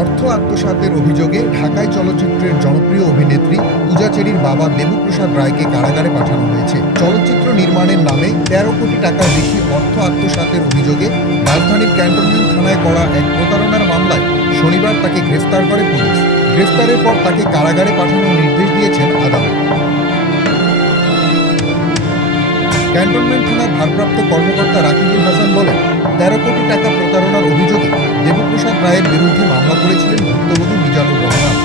অর্থ আত্মসাতের অভিযোগে ঢাকায় চলচ্চিত্রের জনপ্রিয় অভিনেত্রী পূজা চেরির বাবা দেবপ্রসাদ রায়কে কারাগারে পাঠানো হয়েছে। চলচ্চিত্র নির্মাণের নামে ১৩ কোটি টাকার বেশি অর্থ আত্মসাতের অভিযোগে রাজধানীর ক্যান্টনমেন্ট থানায় করা এক প্রতারণার মামলায় শনিবার তাকে গ্রেফতার করে পুলিশ। গ্রেফতারের পর তাকে কারাগারে পাঠানোর নির্দেশ দিয়েছেন আদালত। ক্যান্টনমেন্ট থানার ভারপ্রাপ্ত কর্মকর্তা রাকিবুল হাসান বলেন, ১৩ কোটি টাকা প্রতারণার অভিযোগে দেবপ্রসাদ রায়ের বিরুদ্ধে মামলা করেছিলেন ভুক্তভোগী মিজানুর রহমান।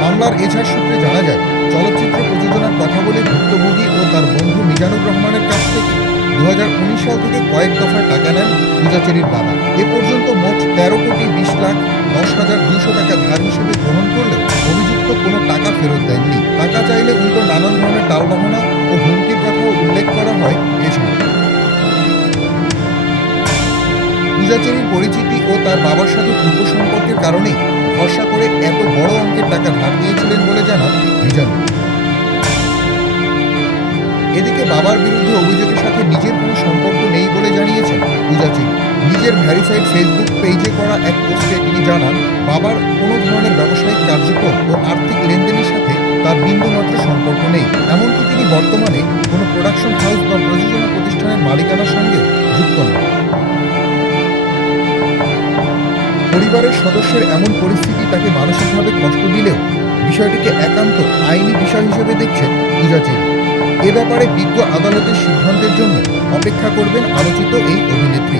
মামলার এজাহার সূত্রে জানা যায়, চলচ্চিত্র প্রযোজনার কথা বলে ভুক্তভোগী ও তার বন্ধু মিজানুর রহমানের কাছ থেকে ২০১৯ সাল থেকে কয়েক দফায় টাকা নেন পূজা চেরির বাবা। এ পর্যন্ত মোট ১৩,২০,১০,২০০ টাকা ধার হিসেবে গ্রহণ করলেও অভিযুক্ত কোনো টাকা ফেরত দেননি। টাকা চাইলে উল্টো নানান ধরনের টালবাহানা ও হুমকির কথাও উল্লেখ করা হয় এছাড়া। পূজা চেরির পরিচিতি ও তার বাবার সাথে পূর্ব সম্পর্কের কারণেই ভরসা করে এত বড় অঙ্কের টাকা ধার দিয়েছিলেন বলে জানান মিজানুর। এদিকে বাবার বিরুদ্ধে অভিযোগের সাথে নিজের কোনো সম্পর্ক নেই বলে জানিয়েছেন পূজা চেরি। নিজের ভ্যারিফাইড ফেসবুক পেজে করা এক পোস্টে তিনি জানান, বাবার কোনো ধরনের ব্যবসায়িক কার্যক্রম ও আর্থিক লেনদেনের সাথে তার বিন্দুমাত্র সম্পর্ক নেই। এমনকি তিনি বর্তমানে কোনো প্রোডাকশন হাউস বা প্রযোজনা প্রতিষ্ঠানের মালিকানার সঙ্গে যুক্ত নন। পরিবারের সদস্যের এমন পরিস্থিতি তাকে মানসিকভাবে কষ্ট দিলেও বিষয়টিকে একান্ত আইনি বিষয় হিসেবে দেখছেন পূজা চেরি। এ ব্যাপারে বিজ্ঞ আদালতের সিদ্ধান্তের জন্য অপেক্ষা করবেন আলোচিত এই অভিনেত্রী।